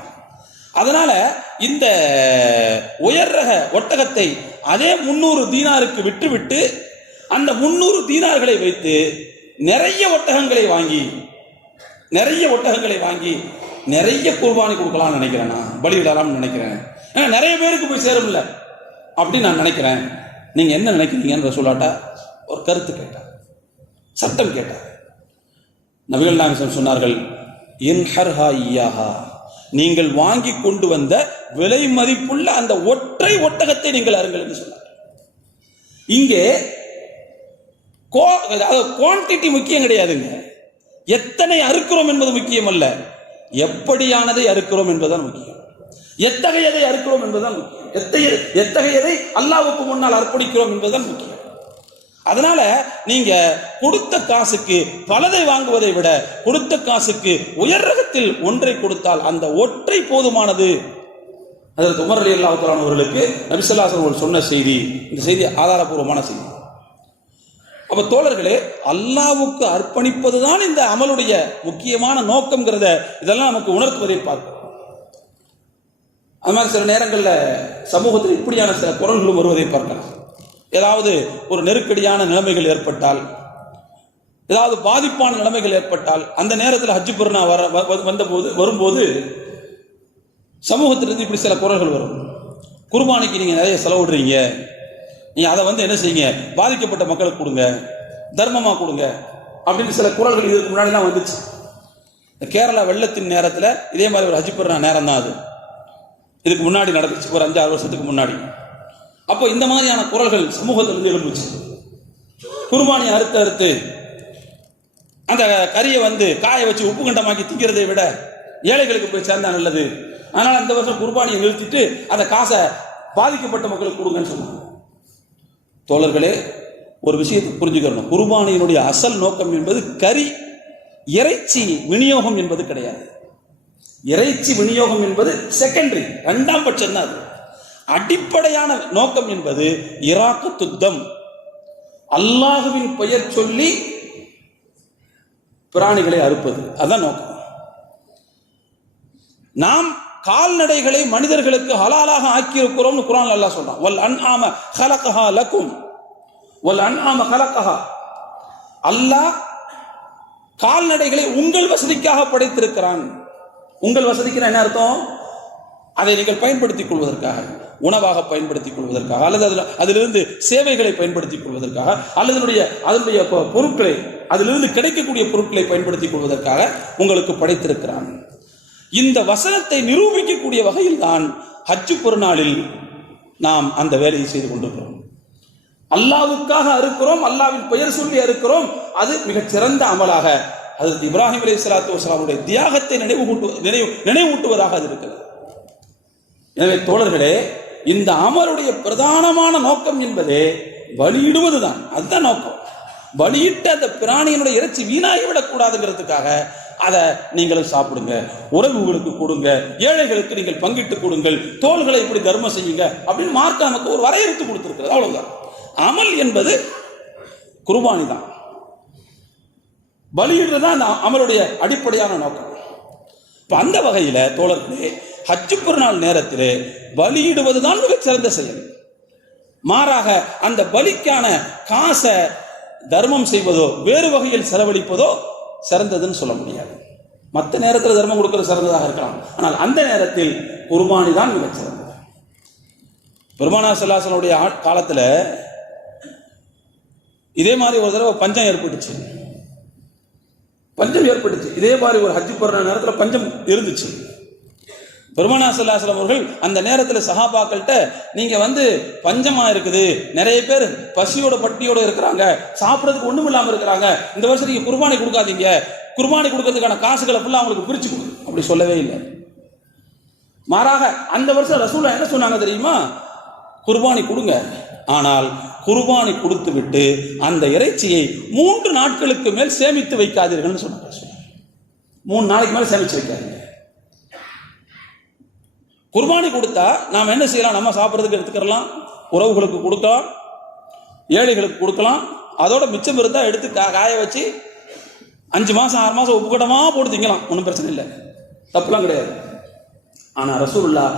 அதனால இந்த உயர் ரக ஒட்டகத்தை அதே 300 தீனாருக்கு விட்டுவிட்டு அந்த 300 தீனார்களை வைத்து நிறைய ஒட்டகங்களை வாங்கி நிறைய குர்பானி கொடுக்கலாம்னு நினைக்கிறேன். நான் பலியிடலாம்னு நினைக்கிறேன். நிறைய பேருக்கு போய் சேரும்ல அப்படின்னு நான் நினைக்கிறேன். நீங்க என்ன நினைக்கிறீங்கன்ற சொல்லாட்டா ஒரு கருத்து கேட்டார், சட்டம் கேட்டார். நபிகள் நாயகம் சொன்னார்கள், இன்ஹர்ஹா இய்யாஹா, நீங்கள் வாங்கி கொண்டு வந்த விலை மதிப்புள்ள அந்த ஒற்றை ஒட்டகத்தை நீங்கள் அருங்கள் என்று சொன்னார். இங்கே குவான்டிட்டி முக்கியம் கிடையாதுங்க. எத்தனை அறுக்கிறோம் என்பது முக்கியம் அல்ல, எப்படியானதை அறுக்கிறோம் என்பதுதான் முக்கியம். எத்தகையதை அறுக்கிறோம் என்பதுதான் முக்கியம். எத்தகையதை அல்லாஹ்வுக்கு முன்னால் அர்ப்பணிக்கிறோம் என்பதுதான் முக்கியம். அதனால நீங்க கொடுத்த காசுக்கு பலதை வாங்குவதை விட கொடுத்த காசுக்கு உயர் ரகத்தில் ஒன்றை கொடுத்தால் அந்த ஒற்றை போதுமானது. ஹஜ்ரத் உமர் ரலியல்லாஹு தஆலா அவர்களுக்கு நபி ஸல்லல்லாஹு அலைஹி வஸல்லம் சொன்ன செய்தி, இந்த செய்தி ஆதாரபூர்வமான செய்தி. அப்ப தோழர்களே, அல்லாஹ்வுக்கு அர்ப்பணிப்பதுதான் இந்த அமலுடைய முக்கியமான நோக்கம்ங்கிறத இதெல்லாம் நமக்கு உணர்த்துவதை பார்க்கிறோம். அது மாதிரி சில நேரங்களில் சமூகத்தில் இப்படியான சில குரல்களும் வருவதை பார்க்கலாம். ஏதாவது ஒரு நெருக்கடியான நிலைமைகள் ஏற்பட்டால், ஏதாவது பாதிப்பான நிலைமைகள் ஏற்பட்டால், அந்த நேரத்தில் ஹஜ் பெருநாள் வரும்போது சமூகத்திலிருந்து இப்படி சில குரல்கள் வரும். குர்பானிக்கு நீங்க நிறைய செலவிடுறீங்க, நீங்க அதை என்ன செய்யுங்க, பாதிக்கப்பட்ட மக்களுக்கு கொடுங்க, தர்மமா கொடுங்க அப்படின்னு சில குரல்கள் இதுக்கு முன்னாடி தான் வந்துச்சு. கேரளா வெள்ளத்தின் நேரத்தில் இதே மாதிரி ஒரு ஹஜ் பெருநாள் நேரம் தான் அது. இதுக்கு முன்னாடி நடந்துச்சு, ஒரு 5-6 வருஷத்துக்கு முன்னாடி. அப்போ இந்த மாதிரியான குரல்கள் சமூகத்திலிருந்து எழுந்துச்சு. குர்பானியை அறுத்து அந்த கறியை காய வச்சு உப்பு கண்டமாக்கி திங்கிறதை விட ஏழைகளுக்கு போய் சேர்ந்தா நல்லது. அதனால அந்த வருஷம் குர்பானியை நிறுத்திட்டு அந்த காசை பாதிக்கப்பட்ட மக்களுக்கு கொடுங்கன்னு சொன்னாங்க. தோழர்களே, ஒரு விஷயத்தை புரிஞ்சுக்கணும். குர்பானியினுடைய அசல் நோக்கம் என்பது கறி இறைச்சி விநியோகம் என்பது கிடையாது. இறைச்சி விநியோகம் என்பது செகண்டரி, 2ஆம் பட்சம் தான். அது அடிப்படையான நோக்கம் என்பது இராக்கு துத்தம், அல்லாஹுவின் பெயர் சொல்லி பிராணிகளை அறுப்பது. அதான் நோக்கம். நாம் கால்நடைகளை மனிதர்களுக்கு ஹலாலாக ஆக்கி இருக்கிறோம். குர்ஆன்ல அல்லாஹ் சொல்றான், வல் அன்ஆம ஹலகஹா லகும் வல் அன்ஆம ஹலகஹா. அல்லாஹ் கால்நடைகளை உங்கள் வசதிக்காக படைத்திருக்கிறான். உங்கள் வசதிக்கு என்ன அர்த்தம்? அதை நீங்கள் பயன்படுத்திக் கொள்வதற்காக, உணவாக பயன்படுத்திக் கொள்வதற்காக, அல்லது அதிலிருந்து சேவைகளை பயன்படுத்திக் கொள்வதற்காக, அல்லது அதனுடைய பொருட்களை, அதிலிருந்து கிடைக்கக்கூடிய பொருட்களை பயன்படுத்திக் கொள்வதற்காக உங்களுக்கு படைத்திருக்கிறான். இந்த வசனத்தை நிரூபிக்கக்கூடிய வகையில் தான் ஹஜ் பெருநாளில் நாம் அந்த வேலையை செய்து கொண்டிருக்கிறோம். அல்லாஹ்வுக்காக அறுக்கிறோம், அல்லாஹ்வின் பெயர் சொல்லி அறுக்கிறோம். அது மிகச் சிறந்த அமலாக ஹஜ்ரத் இப்ராஹிம் அலைஹிஸ்ஸலாத்து வஸலாமுடைய தியாகத்தை நினைவூட்டுவதாக அது இருக்கிறது. எனவே தோழர்களே, இந்த அமலுடைய பிரதானமான நோக்கம் என்பதே பலியிடுவதுதான். அதுதான் நோக்கம். பலியிட்ட அந்த பிராணியினுடைய இறைச்சி வீணாகிவிடக் கூடாதுங்கிறதுக்காக அதை நீங்களும் சாப்பிடுங்க, உறவுகளுக்கு கொடுங்க, ஏழைகளுக்கு நீங்கள் பங்கிட்டு கொடுங்கள், தோள்களை இப்படி தர்மம் செய்யுங்க அப்படின்னு மார்க்க நமக்கு ஒரு வரையறுத்து கொடுத்திருக்கிறது. அவ்வளவுதான். அமல் என்பது குர்பானி தான். பலியிடுறது தான் அந்த அமலுடைய அடிப்படையான நோக்கம். இப்ப அந்த வகையில தோழர்களே, ஹஜ் பெருநாள் நேரத்திலே பலியிடுவதுதான் மிகச் சிறந்த செயல். மாறாக அந்த பலிக்கான காசை தர்மம் செய்வதோ வேறு வகையில் செலவழிப்பதோ சிறந்ததுன்னு சொல்ல முடியாது. மற்ற நேரத்தில் தர்மம் கொடுக்கிறது சிறந்ததாக இருக்கலாம், ஆனால் அந்த நேரத்தில் குர்பானி தான் மிகச் சிறந்தது. பெருமானார் ஸல்லல்லாஹு அலைஹி வஸல்லம் காலத்தில் இதே மாதிரி ஒரு தடவை பஞ்சம் ஏற்பட்டுச்சு. இதே மாதிரி ஒரு ஹஜ் பெருநாள் நேரத்தில் பஞ்சம் இருந்துச்சு. பெருமானார் ஸல்லல்லாஹு அலைஹி வஸல்லம் அவர்கள் அந்த நேரத்தில் சஹாபாக்கள்கிட்ட, நீங்க பஞ்சமா இருக்குது, நிறைய பேர் பசியோட பட்டியோட இருக்கிறாங்க, சாப்பிட்றதுக்கு ஒண்ணும் இல்லாம இருக்கிறாங்க, இந்த வருஷம் நீங்க குர்பானி கொடுக்காதீங்க, குர்பானி கொடுக்கறதுக்கான காசுகளை ஃபுல்லா அவங்களுக்கு பிரிச்சு கொடு, அப்படி சொல்லவே இல்லை. மாறாக அந்த வருஷம் ரசூலுல்லாஹ் என்ன சொன்னாங்க தெரியுமா? குர்பானி கொடுங்க, ஆனால் குர்பானி கொடுத்து விட்டு அந்த இறைச்சியை 3 நாட்களுக்கு மேல் சேமித்து வைக்காதீர்கள் சொன்னாங்க. 3 நாளைக்கு மேல் சேமிச்சு வைக்காதீங்க. குர்பானி கொடுத்தா நாம் என்ன செய்யலாம்? நம்ம சாப்பிட்றதுக்கு எடுத்துக்கலாம், உறவுகளுக்கு கொடுக்கலாம், ஏழைகளுக்கு கொடுக்கலாம், அதோட மிச்சம் இருந்தால் எடுத்து காய வச்சு 5 மாசம் 6 மாசம் உப்பு கட்டமா போட்டு திங்கலாம், ஒன்றும் பிரச்சனை இல்லை, தப்புலாம் கிடையாது. ஆனா ரசூலுல்லாஹ்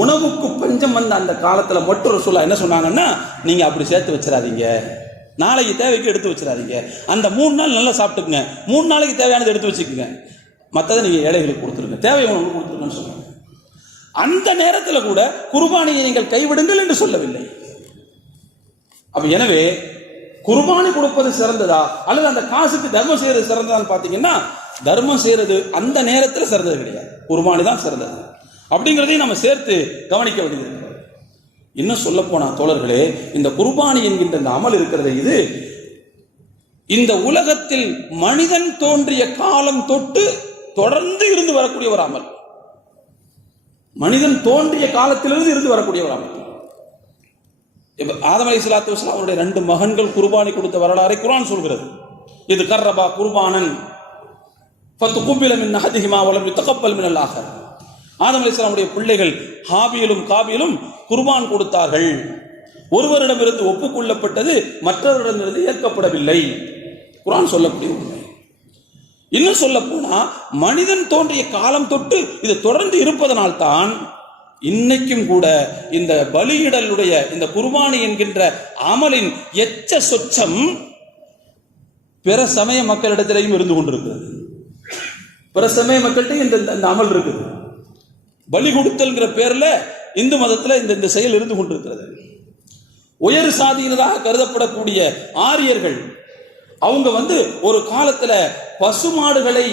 உணவுக்கு பஞ்சம் வந்த அந்த காலத்துல மட்டும் ரசூலுல்லாஹ் என்ன சொன்னாங்கன்னா, நீங்க அப்படி சேர்த்து வச்சிடாதீங்க, நாளைக்கு தேவைக்கு எடுத்து வச்சிடாதீங்க, அந்த 3 நாள் நல்லா சாப்பிட்டுக்குங்க, 3 நாளைக்கு தேவையானது எடுத்து வச்சுக்கோங்க, மற்றதை நீங்க ஏழைகளுக்கு கொடுத்துருங்க, தேவை உணவு கொடுத்துருங்கன்னு சொன்னாங்க. அந்த நேரத்தில் கூட குர்பானியை நீங்கள் கைவிடுங்கள் என்று சொல்லவில்லை. அப்ப எனவே குர்பானி கொடுப்பது சிறந்ததா அல்லது அந்த காசுக்கு தர்மம் செய்யறது சிறந்ததான்னு பாத்தீங்கன்னா, தர்மம் செய்யறது அந்த நேரத்தில் சிறந்தது கிடையாது, குர்பானி தான் சிறந்தது அப்படிங்கிறதையும் நம்ம சேர்த்து கவனிக்க வேண்டியது. இன்னும் சொல்ல போனா தோழர்களே, இந்த குர்பானி என்கின்ற இந்த அமல் இருக்கிறது, இது இந்த உலகத்தில் மனிதன் தோன்றிய காலம் தொட்டு தொடர்ந்து இருந்து வரக்கூடிய ஒரு அமல். மனிதன் தோன்றிய காலத்திலிருந்து இருந்து வரக்கூடிய ஒரு அமல். ஆதம் அலைஹிஸ்ஸலாத்து வஸலாம் அவருடைய 2 மகன்கள் குர்பானி கொடுத்த வரலாறை குர்ஆன் சொல்கிறது. இது கர்ரபா குர்பானன் ஃபதுகுபில மின் அஹதிஹிமா வலம் யுதகப்பல் மினல் ஆகர். ஆதம் அலைஹிஸ்ஸலாமுடைய பிள்ளைகள் ஹாபீலும் காபீலும் குர்பான் கொடுத்தார்கள், ஒருவரிடமிருந்து ஒப்புக்கொள்ளப்பட்டது மற்றவரிடமிருந்து ஏற்கப்படவில்லை, குர்ஆன் சொல்லக்கூடிய உண்மை. இன்னும் சொல்ல போனா மனிதன் தோன்றிய காலம் தொட்டு இது தொடர்ந்து இருப்பதனால்தான் இன்னைக்கும் கூட இந்த பலியிடலுடைய இந்த குர்பானி என்கின்ற அமலின் எச்ச சொச்சம் பிற சமய மக்களிடத்திலையும் இருந்து கொண்டிருக்கிறது. பிற சமய மக்கள்கிட்ட இந்த அமல் இருக்குது. பலி கொடுத்தல்ங்கிற பேர்ல இந்து மதத்தில் இந்த செயல் இருந்து கொண்டிருக்கிறது. உயர் சாதியினராக கருதப்படக்கூடிய ஆரியர்கள் அவங்க ஒரு காலத்துல பசுமாடுகளை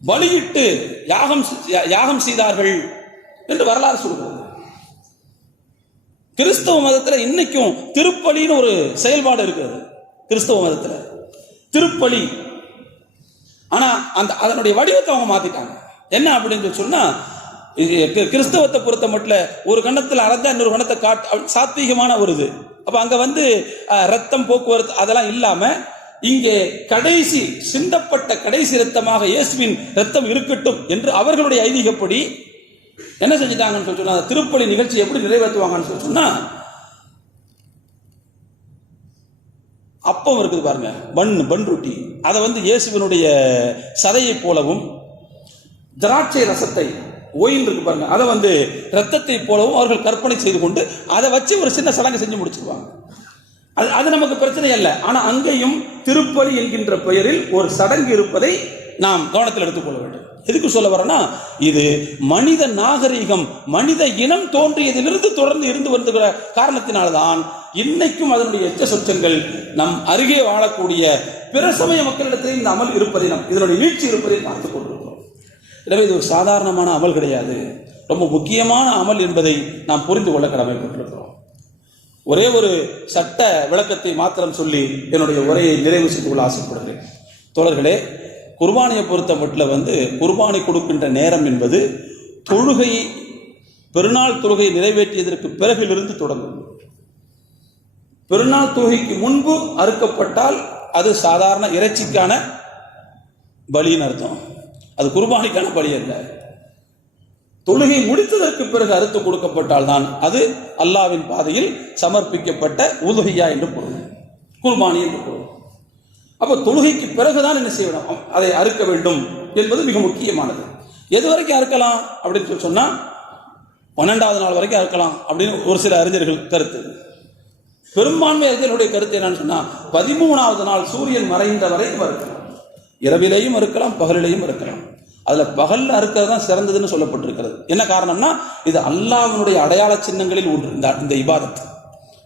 பலியிட்டு யாகம் செய்தார்கள் என்று வரலாறு சொல்கிறது. கிறிஸ்தவ மதத்தில் இன்னைக்கும் திருப்பலின்னு ஒரு செயல்பாடு இருக்கிறது. கிறிஸ்தவ மதத்தில் திருப்பலி, ஆனா அதனுடைய வடிவத்தை அவங்க மாத்திட்டாங்க. என்ன அப்படின்னு சொன்னா, கிறிஸ்தவத்தை பொறுத்த மட்டும் ஒரு கணத்தில் அறந்தா இன்னொரு கணத்தை சாத்வீகமான ஒரு இது. அப்ப அங்க ரத்தம் போக்குவரத்து அதெல்லாம் இல்லாம இங்கே கடைசி சிந்தப்பட்ட கடைசி ரத்தமாக இயேசுவின் ரத்தம் இருக்கட்டும் என்று அவர்களுடைய ஐதீகப்படி என்ன செஞ்சிட்டாங்கன்னு சொன்னா, திருப்பலி நிகழ்ச்சி எப்படி நிறைவேற்றுவாங்கன்னு சொன்னா, அப்பம் இருக்குது பாருங்க, பன் ரொட்டி, அதை இயேசுவினுடைய சதையை போலவும், திராட்சை ரசத்தை ஓயில் இருக்கு பாருங்க, அதை ரத்தத்தை போலவும் அவர்கள் கற்பனை செய்து கொண்டு அதை வச்சு ஒரு சின்ன சடங்கு செஞ்சு முடிச்சிருவாங்க. அது நமக்கு பிரச்சனை அல்ல. ஆனா அங்கேயும் திருப்பலி என்கின்ற பெயரில் ஒரு சடங்கு இருப்பதை நாம் கவனத்தில் எடுத்துக்கொள்ள வேண்டும். எதுக்கு சொல்ல வரேன்னா, இது மனித நாகரீகம், மனித இனம் தோன்றியதிலிருந்து தொடர்ந்து இருந்து வருகிற காரணத்தினால்தான் இன்னைக்கும் அதனுடைய எச்ச சொச்சங்கள் நம் அருகே வாழக்கூடிய பிற சமய மக்களிடத்தில் இந்த அமல் இருப்பதை இதனுடைய வீழ்ச்சி இருப்பதை பார்த்துக் கொண்டிருக்கிறோம். எனவே இது ஒரு சாதாரணமான அமல் கிடையாது, ரொம்ப முக்கியமான அமல் என்பதை நாம் புரிந்து கொள்ள கடமைப்பட்டிருக்கிறோம். ஒரே ஒரு சட்ட விளக்கத்தை மாத்திரம் சொல்லி என்னுடைய உரையை நிறைவு செய்து கொள்ள ஆசைப்படுகிறேன். தோழர்களே, குர்பானியை பொறுத்த மட்டும் குர்பானி கொடுக்கின்ற நேரம் என்பது தொழுகை, பெருநாள் தொழுகை நிறைவேற்றியதற்கு பிறகிலிருந்து தொடங்கும். பெருநாள் தொழுகைக்கு முன்பு அறுக்கப்பட்டால் அது சாதாரண இறைச்சிக்கான பலின்னு அர்த்தம், அது குர்பானிக்கான பலி அல்ல. தொழுகை முடித்ததற்கு பிறகு அறுத்து கொடுக்கப்பட்டால் தான் அது அல்லாவின் பாதையில் சமர்ப்பிக்கப்பட்ட உதுஹியா என்று பொருள், குர்பானி என்று பொருள். அப்ப தொழுகைக்கு பிறகுதான் என்ன செய்யணும், அதை அறுக்க வேண்டும் என்பது மிக முக்கியமானது. எது வரைக்கும் அறுக்கலாம் அப்படின்னு சொன்னா, 12வது நாள் வரைக்கும் அறுக்கலாம் அப்படின்னு ஒரு சில அறிஞர்கள் கருத்து. பெரும்பான்மை அறிஞர்களுடைய கருத்து என்னன்னு சொன்னா, 13வது நாள் சூரியன் மறைந்த வரைக்கும் அறுக்கலாம். இரவிலேயும் அறுக்கலாம், பகலிலேயும் அறுக்கலாம். அதுல பகல்ல அறுக்கிறது தான் சிறந்ததுன்னு சொல்லப்பட்டிருக்கிறது. என்ன காரணம்னா, இது அல்லாஹ்வினுடைய அடையாள சின்னங்களில் ஒன்று இந்த இபாதத்.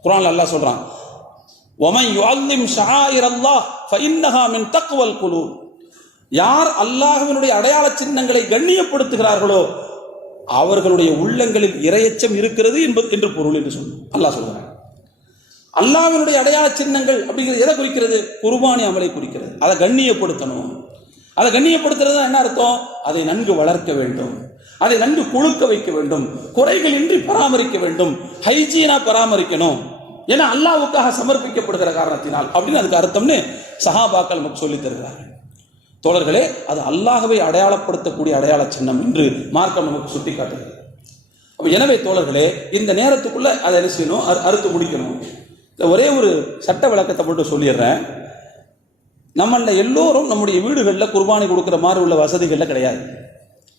குர்ஆன்ல அல்லாஹ் சொல்றான், وَمَنْ يُعَظِّمْ شَعَائِرَ اللَّهِ فَإِنَّهَا مِنْ تَقْوَى الْقُلُوبِ. யார் அல்லாஹ்வினுடைய அடையாள சின்னங்களை கண்ணியப்படுத்துகிறார்களோ அவர்களுடைய உள்ளங்களில் இறையச்சம் இருக்கிறது என்று பொருள் என்று அல்லாஹ் சொல்றான். அல்லாஹ்வினுடைய அடையாள சின்னங்கள் அப்படிங்கிறது எதை குறிக்கிறது? குர்பானி அமலை குறிக்கிறது. அதை கண்ணியப்படுத்தணும். அதை கண்ணியப்படுத்துறது என்ன அர்த்தம்? அதை நன்கு வளர்க்க வேண்டும், அதை நன்கு கொழுக்க வைக்க வேண்டும், குறைகள் இன்றி பராமரிக்க வேண்டும், ஹைஜீனா பராமரிக்கணும். ஏன்னா அல்லாஹ்வுக்காக சமர்ப்பிக்கப்படுகிற காரணத்தினால் அப்படின்னு அதுக்கு அர்த்தம்னு சஹாபாக்கள் நமக்கு சொல்லித் தருகிறார்கள். தோழர்களே, அது அல்லாஹ்வை அடையாளப்படுத்தக்கூடிய அடையாள சின்னம் என்று மார்க்கம் நமக்கு சுட்டி காட்டுகிறது. எனவே தோழர்களே, இந்த நேரத்துக்குள்ள அதை என்ன செய்யணும், அறுத்து முடிக்கணும். ஒரே ஒரு சட்ட விளக்கத்தை மட்டும் சொல்லிடுறேன். நம்மள எல்லோரும் நம்முடைய வீடுகளில் குர்பானி கொடுக்குற மாதிரி உள்ள வசதிகளில் கிடையாது.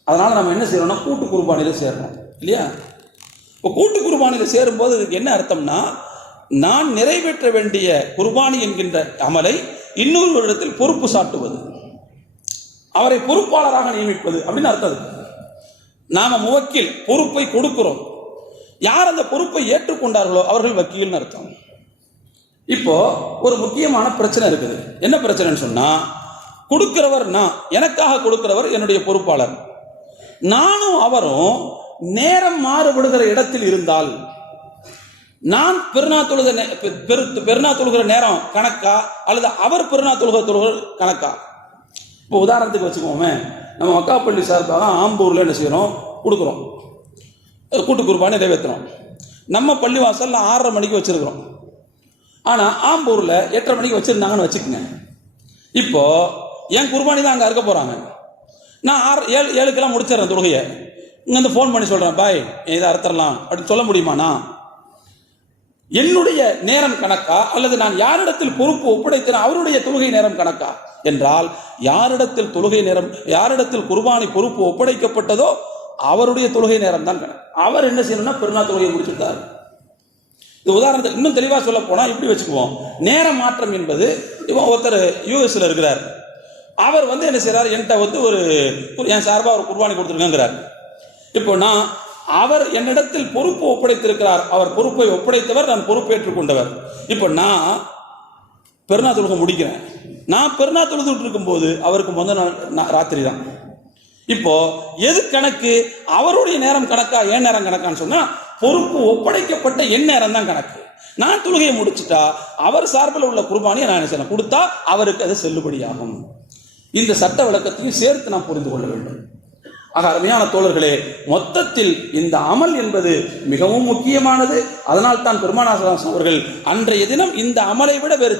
அதனால் நம்ம என்ன செய்யறோம்னா கூட்டு குர்பானியில் சேரணும் இல்லையா? இப்போ கூட்டு குர்பானியில் சேரும்போது இதுக்கு என்ன அர்த்தம்னா, நான் நிறைவேற்ற வேண்டிய குர்பானி என்கின்ற அமலை இன்னொரு இடத்தில் பொறுப்பு சாட்டுவது, அவரை பொறுப்பாளராக நியமிப்பது அப்படின்னு அர்த்தம். நாம முவக்கில் பொறுப்பை கொடுக்கிறோம், யார் அந்த பொறுப்பை ஏற்றுக்கொண்டார்களோ அவர்கள் வக்கீல்னு அர்த்தம். இப்போ ஒரு முக்கியமான பிரச்சனை இருக்குது. என்ன பிரச்சனைன்னு சொன்னா, கொடுக்கிறவர் நான், எனக்காக கொடுக்கிறவர் என்னுடைய பொறுப்பாளர், நானும் அவரும் நேரம் மாறுபடுகிற இடத்தில் இருந்தால், நான் பெருநா தொழுகிற நேரம் கணக்கா அல்லது அவர் பெருநா தொழுகிற கணக்கா? இப்போ உதாரணத்துக்கு வச்சுக்கோமே, நம்ம மக்காப்பள்ளி சார்பாக ஆம்பூர்ல என்ன செய்யறோம், கொடுக்குறோம், கூட்டு குர்பானி நிறைவேற்றுறோம். நம்ம பள்ளிவாசல் 6:30 மணிக்கு வச்சிருக்கிறோம், ஆனா ஆம்பூர்ல 8:30 மணிக்கு வச்சிருந்தாங்கன்னு வச்சுக்கோங்க. இப்போ என் குர்பானி தான் அங்க இருக்க போறாங்க, நான் 7:07 முடிச்சிடறேன் தொழுகையை, இங்க ஃபோன் பண்ணி சொல்றேன், பாய் இதை அறுத்தரலாம் அப்படின்னு சொல்ல முடியுமாண்ணா? என்னுடைய நேரம் கணக்கா அல்லது நான் யாரிடத்தில் பொறுப்பு ஒப்படைத்தேன் அவருடைய தொழுகை நேரம் கணக்கா என்றால், யாரிடத்தில் தொழுகை நேரம், யாரிடத்தில் குர்பானி பொறுப்பு ஒப்படைக்கப்பட்டதோ அவருடைய தொழுகை நேரம் தான் கணக்கு. அவர் என்ன செய்யணும்னா பெருநா தொழுகையை முடிச்சுட்டார். இது உதாரணத்துக்கு இன்னும் தெளிவாக சொல்ல போனா இப்படி வச்சுக்குவோம், நேர மாற்றம் என்பது, இவன் ஒருத்தர் யூஎஸ்ல இருக்கிறார், அவர் என்ன செய்யறாரு, என்கிட்ட ஒரு என் சார்பாக ஒரு குர்பானி கொடுத்துருக்காங்கிறார். இப்போ நான், அவர் என்னிடத்தில் பொறுப்பு ஒப்படைத்திருக்கிறார், அவர் பொறுப்பை ஒப்படைத்தவர், நான் பொறுப்பேற்றுக் கொண்டவர். இப்போ நான் பெருநா தொழுகை முடிக்கிறேன், நான் பெருநா தொழுதுட்டு இருக்கும் போது அவருக்கு முதல் நாள் ராத்திரி தான். இப்போ எது கணக்கு, அவருடைய நேரம் கணக்கா என் நேரம் கணக்கான்னு சொன்னா, பொறுப்பு ஒப்படைக்கப்பட்ட என் நேரம் தான் கணக்கு. நான் தொழுகையை முடிச்சுட்டா அவர் சார்பில் உள்ள குர்பானியை நான் என்ன செய்யணும், கொடுத்தா அவருக்கு அது செல்லுபடியாகும். இந்த சட்ட விளக்கத்தையும் சேர்த்து நாம் புரிந்து கொள்ள வேண்டும். ஆக அருமையான தோழர்களே, மொத்தத்தில் இந்த அமல் என்பது மிகவும் முக்கியமானது. அதனால் தான் பெருமானார் அவர்கள் அன்றைய தினம் இந்த அமலை விட வேறு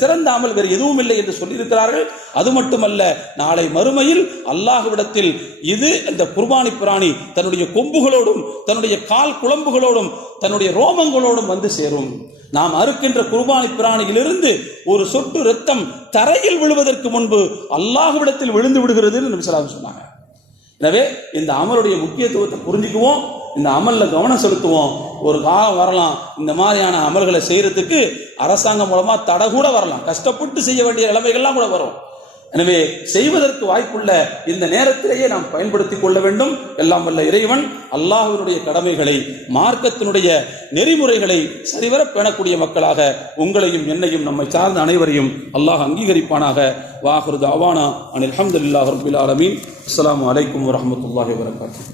சிறந்த அமல் வேறு எதுவும் இல்லை என்று சொல்லியிருக்கிறார்கள். அது மட்டுமல்ல, நாளை மறுமையில் அல்லாஹ்விடத்தில் இது இந்த குர்பானி பிராணி தன்னுடைய கொம்புகளோடும் தன்னுடைய கால் குழம்புகளோடும் தன்னுடைய ரோமங்களோடும் வந்து சேரும். நாம் அறுக்கின்ற குர்பானி பிராணியிலிருந்து ஒரு சொட்டு ரத்தம் தரையில் விழுவதற்கு முன்பு அல்லாஹ்விடத்தில் விழுந்து விடுகிறது என்று நபி ஸல்லல்லாஹு அலைஹி வஸல்லம் சொன்னாங்க. எனவே இந்த அமலுடைய முக்கியத்துவத்தை புரிஞ்சுக்குவோம், இந்த அமல்ல கவனம் செலுத்துவோம். ஒரு காலம் வரலாம் இந்த மாதிரியான அமல்களை செய்யறதுக்கு அரசாங்கம் மூலமா தடை கூட வரலாம், கஷ்டப்பட்டு செய்ய வேண்டிய நிலைமைகள்லாம் கூட வரும். எனவே செய்வதற்கு வாய்ப்புள்ள இந்த நேரத்திலேயே நாம் பயன்படுத்திக் கொள்ள வேண்டும். எல்லாம் வல்ல இறைவன் அல்லாஹ்வினுடைய கடமைகளை, மார்க்கத்தினுடைய நெறிமுறைகளை சரிவர பேணக்கூடிய மக்களாக உங்களையும் என்னையும் நம்மை சார்ந்த அனைவரையும் அல்லாஹ் அங்கீகரிப்பானாக. வாஹிரு தஅவானா அனில் ஹம்துலில்லாஹி ரப்பில் ஆலமீன். அஸ்ஸலாமு அலைக்கும் வரஹ்மத்துல்லாஹி வபரகாத்துஹு.